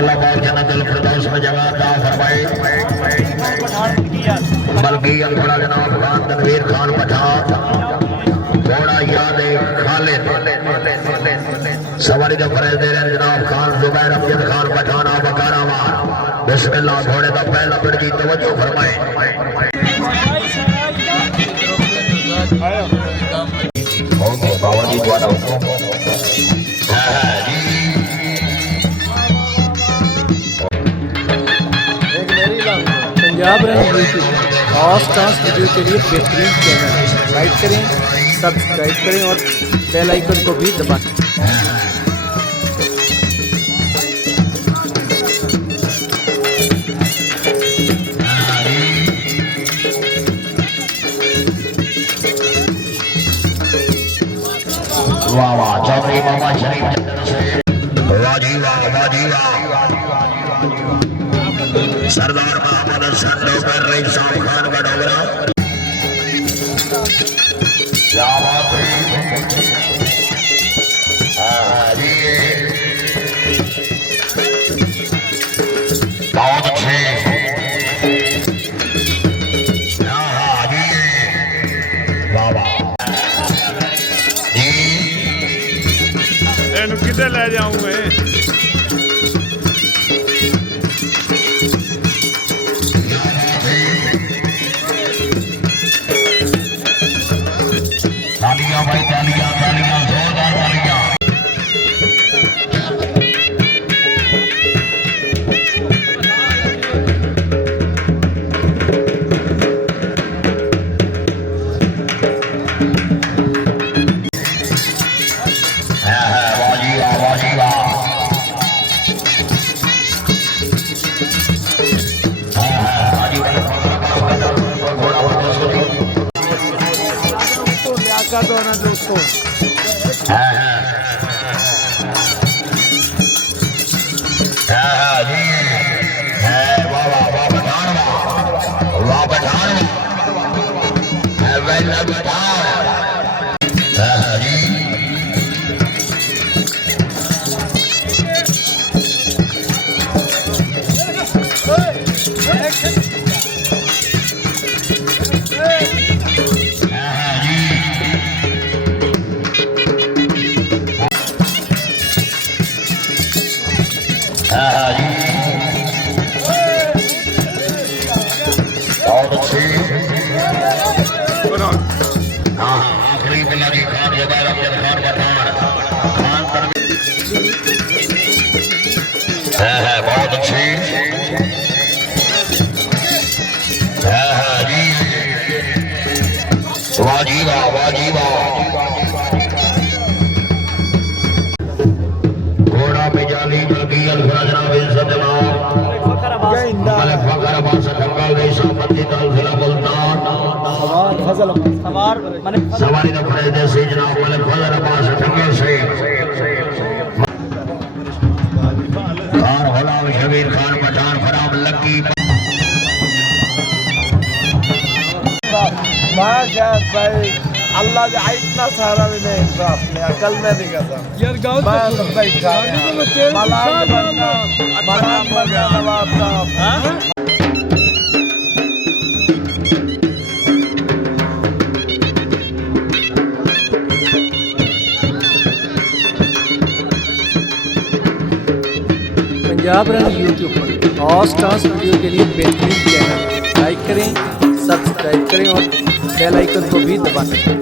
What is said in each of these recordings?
अल्लाह पाक जन्नतुल फिरदौस में जगह अता फरमाए। बल्कि थोड़ा जनाब खान तनवीर खान पठान थोड़ा याद खालिद सवारी का फरेज दे रहे जनाब खान जुबैर अमजद खान पठान बकारावार बिस्मिल्लाह थोड़े का पहला पिंड की तवज्जो फरमाए। बाबा जी द्वारा पंजाब रंग यूट्यूब खास खास वीडियो के लिए बेहतरीन चैनल लाइक करें, सब्सक्राइब करें और बेल आइकन को भी दबाएं। वाह वाह चौधरी मोहम्मद शरीफ वाह जी वाह वाह जी वाह सरदार मोहम्मद हसन डोगर रईस साहब खान का डोगरा क्या बात है। बहुत अच्छे वाह वाह किधर ले जाऊं मैं। तालियां भाई तालियां तालियां जोरदार तालियां। का दो ना दोस्तों जी है वाह वाह वाह पठान वाह पठान जी बहुत अच्छी आखिरी बिल्लाजी खान जुबैर अमजद खान पठान खान है बहुत अच्छी जी वाह जी वाह वाह जी वाह। घोड़ा बिजाली बल्कि अलफरा जनाब इज्जत मलिक फखर अब्बास ठंगल गई सामती दल जिला मुल्तान सवारी का फरेज से जनाब मलिक फखर अब्बास ठंगल से खान गुलाम शबीर खान पठान फराम लक्की भाई अल्लाह ने इतना सारा भी नहीं इंसाफ लिया। कल मैं दिखा था यार गांव मैं तो बैठा मलाम बनना मलाम बनना नवाब साहब। पंजाब रंग यूट्यूब पर खास खास वीडियो के लिए बेहतरीन चैनल लाइक करें, सब्सक्राइब करें और बेल आइकन को भी दबाएं।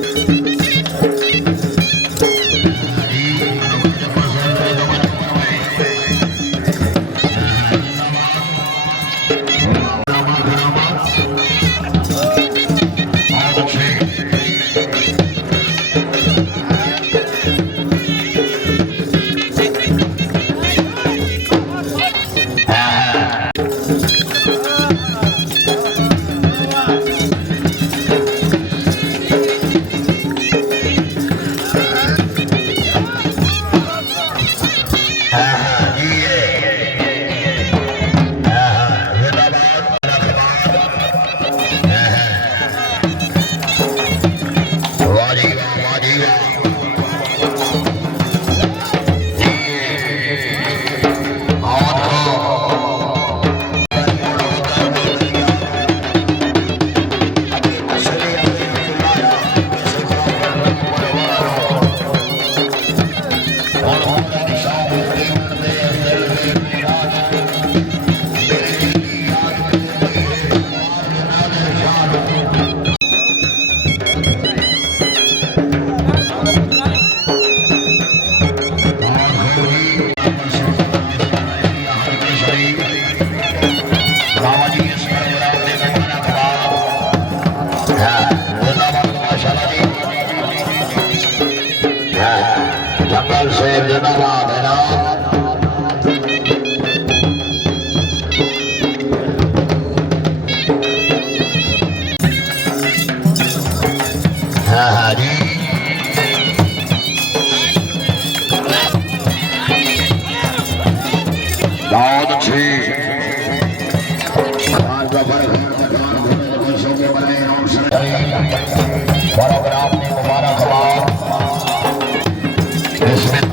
बहुत अच्छी आज का बड़े घर मकान घूमने को शो के बनाए प्रोग्राम में मुबारकबाद इसमें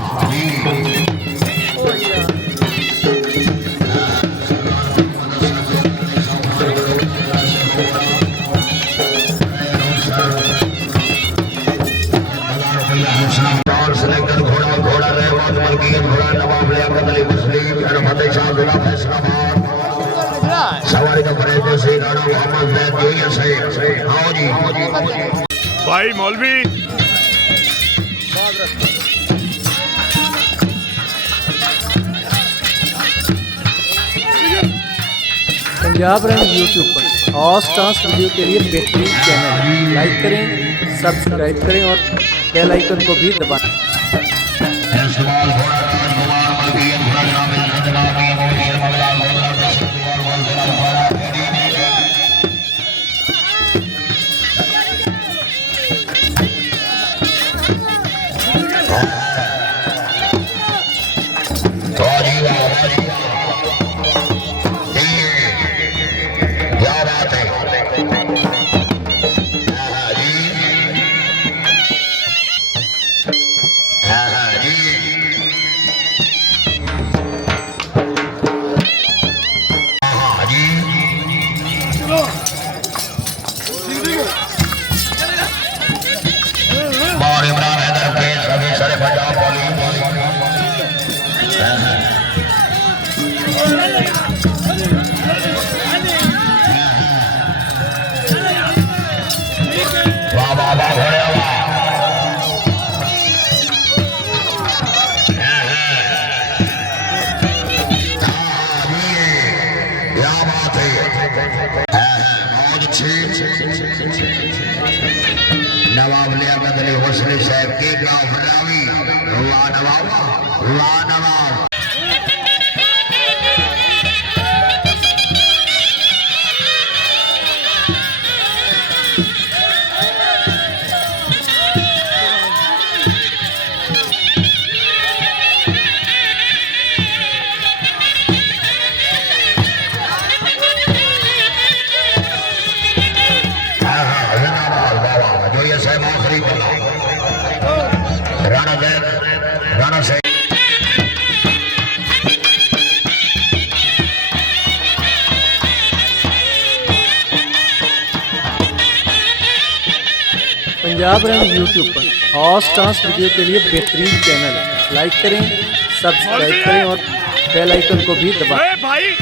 सिलेक्टर घोड़ा घोड़ा रहमत मलकियत घोड़ा नवाब लियाकत अली मुस्लिम फतेह शाह जिला फैसलाबाद सवारी का परेड से राणा मोहम्मद जैद जोइया से आओ जी भाई मौलवी पंजाब रंग यूट्यूब पर हॉट डांस वीडियो के लिए बेहतरीन चैनल लाइक करें, सब्सक्राइब करें और बेल आइकन को भी दबाएं। नवाब लियाकत अली मुस्लिम साहब की गाँव फरावी वाह नवाब वाह नवाब राणा से पंजाब रंग यूट्यूब पर हॉट डांस वीडियो के लिए बेहतरीन चैनल लाइक करें, सब्सक्राइब करें और बेल आइकन को भी दबाएं। भाई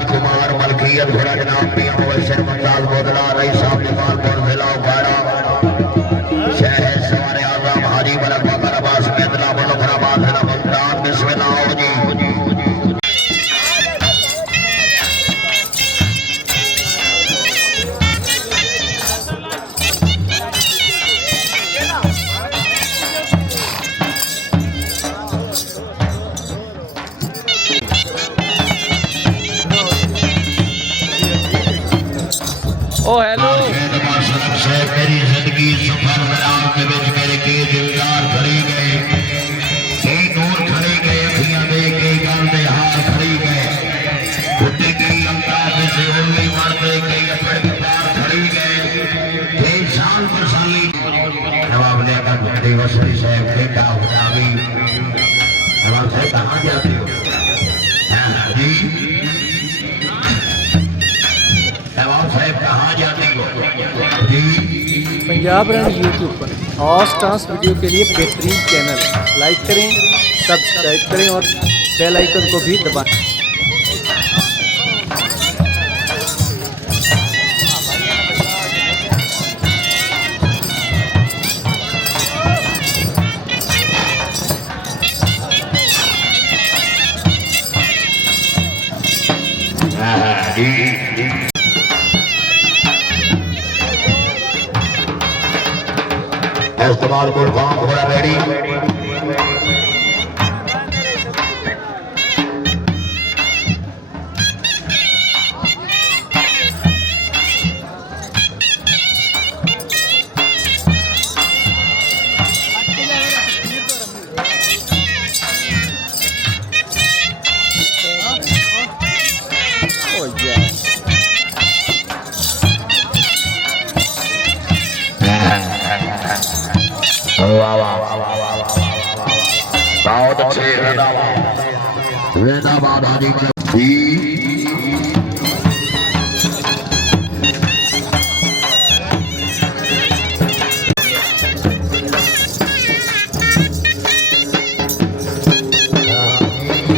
घोड़ा जनाब पिया मुबशर मुमताज बोदला रईस साहब नेपालपुर जिला उकाड़ा शहर सवारे आजम हाजी मलक बकर अब्बास मेदला मुजफ्फराबाद जिला मुल्तान बिस्मिल्लाह आओ जी ओ हेलो मेरी जिंदगी सफर मैदान के बिच मेरे के दिलदार खड़ी गए कई नूर खड़ी गए अखियां देख के गल दे हार खड़ी गए कुत्ते की अंदाज से उंगली मारते कई अपने पार खड़ी गए कई शान बरसाली नवाब लियाकत अली मुस्लिम साहब के गाँव फरावी नवाब साहब कहाँ जाते हो जी नवाब साहब कहाँ जाती हो जी पंजाब रंग यूट्यूब पर और डांस वीडियो के लिए बेहतरीन चैनल लाइक करें, सब्सक्राइब करें और बेल आइकन को भी दबाएं। इस्तेमाल को काम थोड़ा रेडी वाह वाह बहुत अच्छे जिंदाबाद हाजी